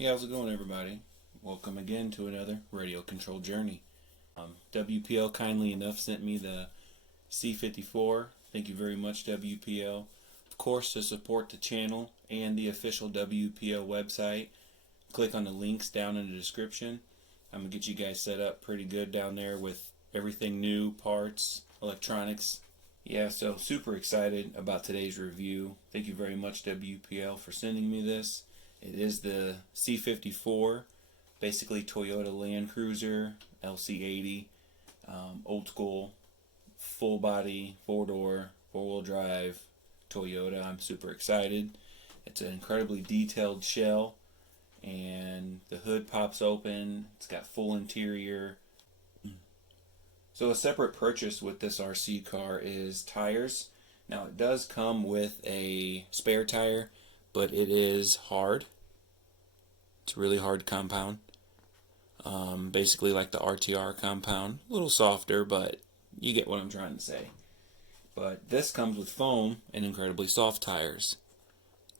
Hey, how's it going, everybody? Welcome again to another radio control journey. WPL kindly enough sent me the C-54. Thank you very much, WPL. Of course, to support the channel and the official WPL website, click on the links down in the description. I'm going to get you guys set up pretty good down there with everything new, parts, electronics. Yeah, so super excited about today's review. Thank you very much, WPL, for sending me this. It is the C-54, basically Toyota Land Cruiser LC80, old school, full body, four-door, four-wheel drive Toyota. I'm super excited. It's an incredibly detailed shell, and the hood pops open. It's got full interior. So a separate purchase with this RC car is tires. Now it does come with a spare tire, but it is hard. It's a really hard compound. Basically like the RTR compound. A little softer, but you get what I'm trying to say. But this comes with foam and incredibly soft tires.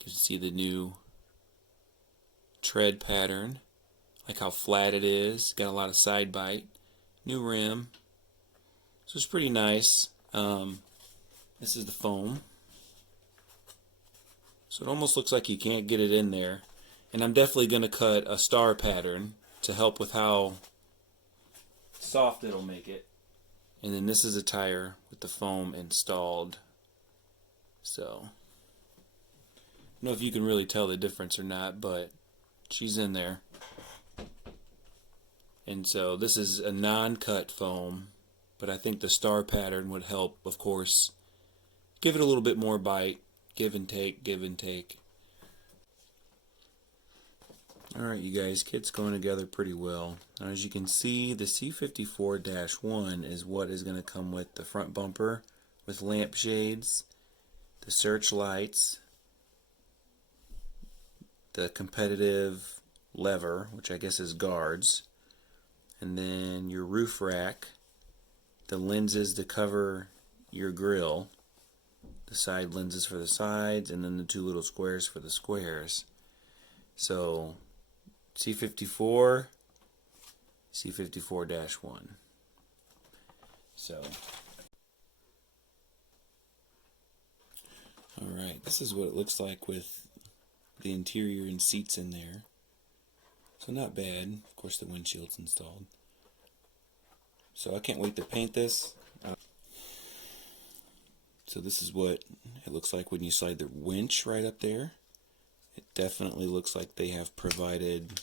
You can see the new tread pattern. Like how flat it is. Got a lot of side bite. New rim. So it's pretty nice. This is the foam. So it almost looks like you can't get it in there. And I'm definitely going to cut a star pattern to help with how soft it'll make it. And then this is a tire with the foam installed. So, I don't know if you can really tell the difference or not, but she's in there. And so this is a non-cut foam, but I think the star pattern would help, of course, give it a little bit more bite. Give and take, give and take. Alright, you guys, kit's going together pretty well. Now, as you can see, the C-54-1 is what is going to come with the front bumper with lampshades, the searchlights, the competitive lever, which I guess is guards, and then your roof rack, the lenses to cover your grill, the side lenses for the sides, and then the two little squares for the squares. So C-54, C-54-1. So, alright, this is what it looks like with the interior and seats in there. So not bad. Of course the windshield's installed. So I can't wait to paint this. So this is what it looks like when you slide the winch right up there. It definitely looks like they have provided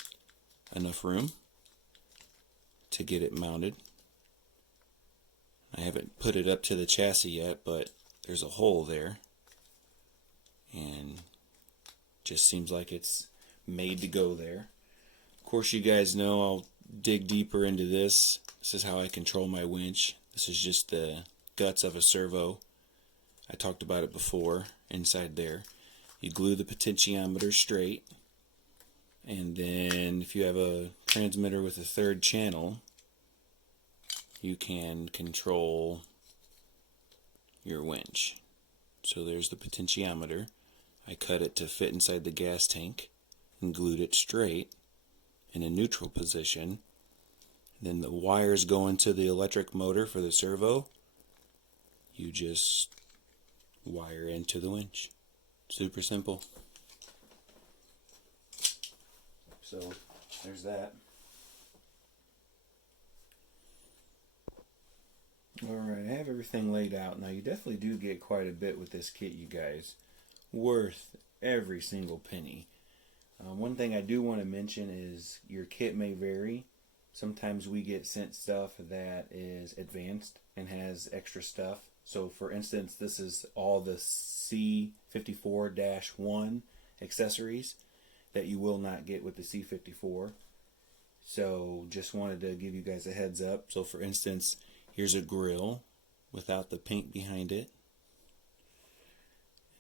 enough room to get it mounted. I haven't put it up to the chassis yet, but there's a hole there. And just seems like it's made to go there. Of course, you guys know I'll dig deeper into this. This is how I control my winch. This is just the guts of a servo. I talked about it before inside there. You glue the potentiometer straight, and then if you have a transmitter with a third channel, you can control your winch. So there's the potentiometer. I cut it to fit inside the gas tank and glued it straight in a neutral position. Then the wires go into the electric motor for the servo. You just wire into the winch. Super simple. So there's that. Alright, I have everything laid out. Now you definitely do get quite a bit with this kit, you guys. Worth every single penny. One thing I do want to mention is your kit may vary. Sometimes we get sent stuff that is advanced and has extra stuff. So for instance, this is all the C-54-1 accessories that you will not get with the C-54. So just wanted to give you guys a heads up. So for instance, here's a grill without the paint behind it.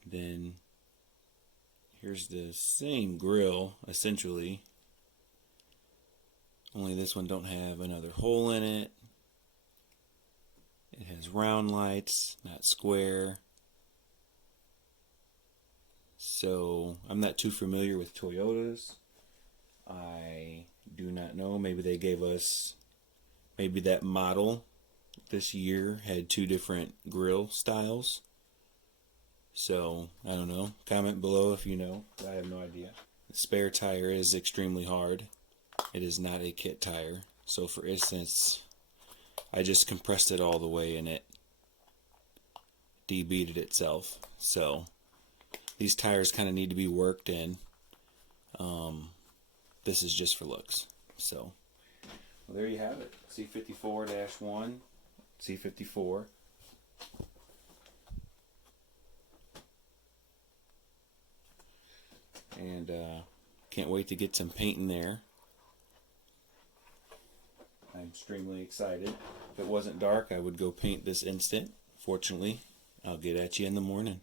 Then here's the same grill essentially, only this one don't have another hole in it. It has round lights, not square. So I'm not too familiar with Toyotas. I do not know. Maybe they gave us, maybe that model this year had two different grill styles. So, I don't know. Comment below if you know. I have no idea. The spare tire is extremely hard. It is not a kit tire. So, for instance, I just compressed it all the way and it debeaded itself. So, these tires kind of need to be worked in. This is just for looks. So, well, there you have it. C-54-1, C-54. And can't wait to get some paint in there. I'm extremely excited. If it wasn't dark, I would go paint this instant. Fortunately, I'll get at you in the morning.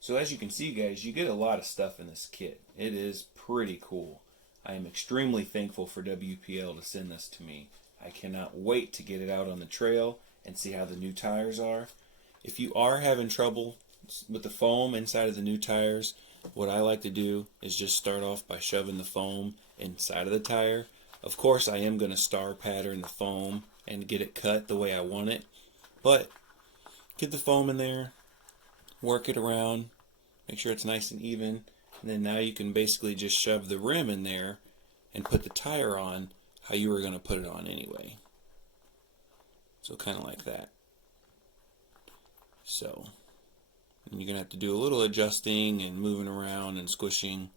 So as you can see, guys, you get a lot of stuff in this kit. It is pretty cool. I am extremely thankful for WPL to send this to me. I cannot wait to get it out on the trail and see how the new tires are. If you are having trouble with the foam inside of the new tires, what I like to do is just start off by shoving the foam inside of the tire. Of course, I am going to star pattern the foam and get it cut the way I want it, but get the foam in there, work it around, make sure it's nice and even, and then now you can basically just shove the rim in there and put the tire on how you were going to put it on anyway. So kind of like that. So and you're going to have to do a little adjusting and moving around and squishing.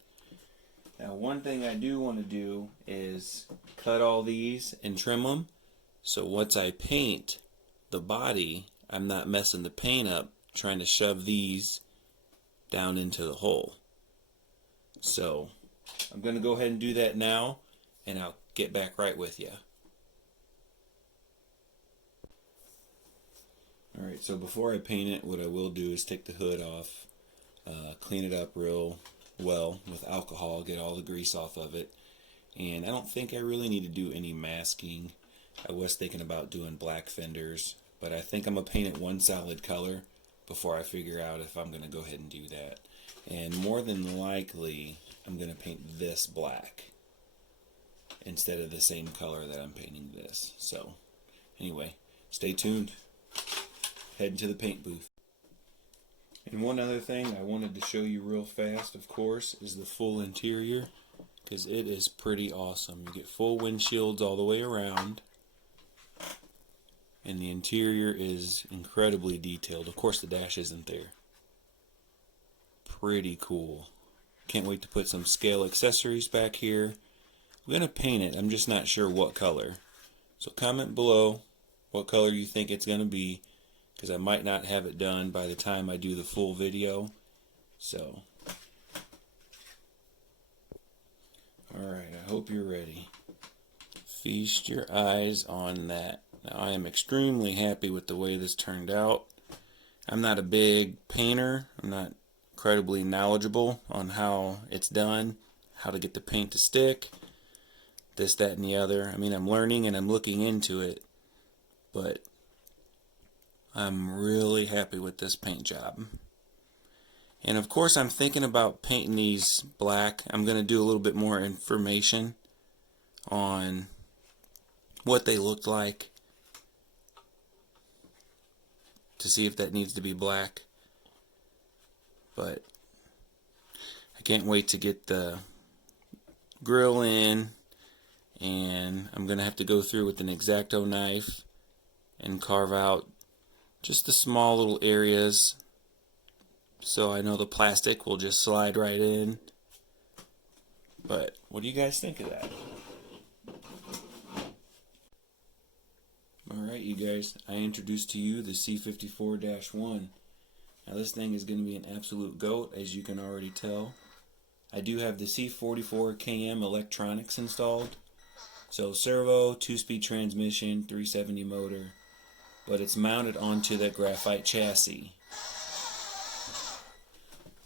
Now one thing I do want to do is cut all these and trim them, so once I paint the body, I'm not messing the paint up trying to shove these down into the hole. So I'm going to go ahead and do that now, and I'll get back right with you. Alright, so before I paint it, what I will do is take the hood off, clean it up real well with alcohol, get all the grease off of it, and I don't think I really need to do any masking. I was thinking about doing black fenders, but I think I'm going to paint it one solid color before I figure out if I'm going to go ahead and do that. And more than likely, I'm going to paint this black instead of the same color that I'm painting this. So, anyway, stay tuned. Heading to the paint booth. And one other thing I wanted to show you real fast, of course, is the full interior, because it is pretty awesome. You get full windshields all the way around, and the interior is incredibly detailed. Of course, the dash isn't there. Pretty cool. Can't wait to put some scale accessories back here. I'm going to paint it. I'm just not sure what color. So comment below what color you think it's going to be, because I might not have it done by the time I do the full video. So, alright, I hope you're ready. Feast your eyes on that. Now, I am extremely happy with the way this turned out. I'm not a big painter. I'm not incredibly knowledgeable on how it's done, how to get the paint to stick, this, that, and the other. I mean, I'm learning and I'm looking into it, but I'm really happy with this paint job. And of course, I'm thinking about painting these black. I'm going to do a little bit more information on what they looked like to see if that needs to be black. But I can't wait to get the grill in, and I'm going to have to go through with an X-Acto knife and carve out just the small little areas so I know the plastic will just slide right in. But what do you guys think of that? Alright, you guys, I introduced to you the C-54-1. Now this thing is going to be an absolute goat, as you can already tell. I do have the C-44-KM electronics installed. So servo, 2-speed transmission, 370 motor. But it's mounted onto that graphite chassis.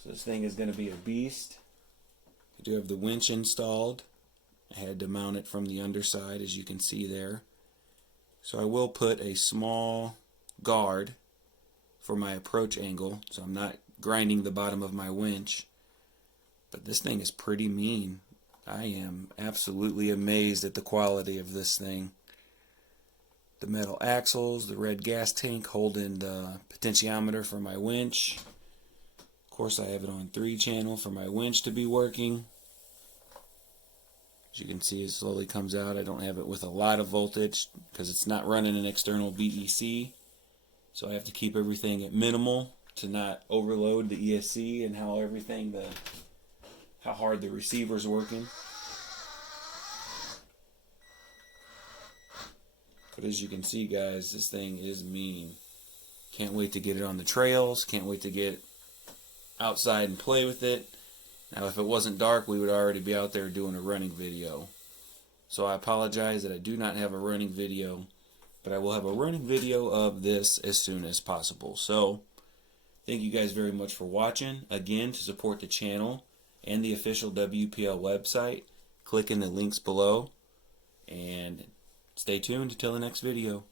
So this thing is going to be a beast. I do have the winch installed. I had to mount it from the underside, as you can see there. So I will put a small guard for my approach angle, so I'm not grinding the bottom of my winch. But this thing is pretty mean. I am absolutely amazed at the quality of this thing. The metal axles, the red gas tank holding the potentiometer for my winch. Of course, I have it on 3-channel for my winch to be working. As you can see, it slowly comes out. I don't have it with a lot of voltage because it's not running an external BEC. So I have to keep everything at minimal to not overload the ESC and how hard the receiver's working. But as you can see, guys, this thing is mean. Can't wait to get it on the trails. Can't wait to get outside and play with it. Now, if it wasn't dark, we would already be out there doing a running video. So I apologize that I do not have a running video, but I will have a running video of this as soon as possible. So thank you guys very much for watching. Again, to support the channel and the official WPL website, click in the links below, and stay tuned until the next video.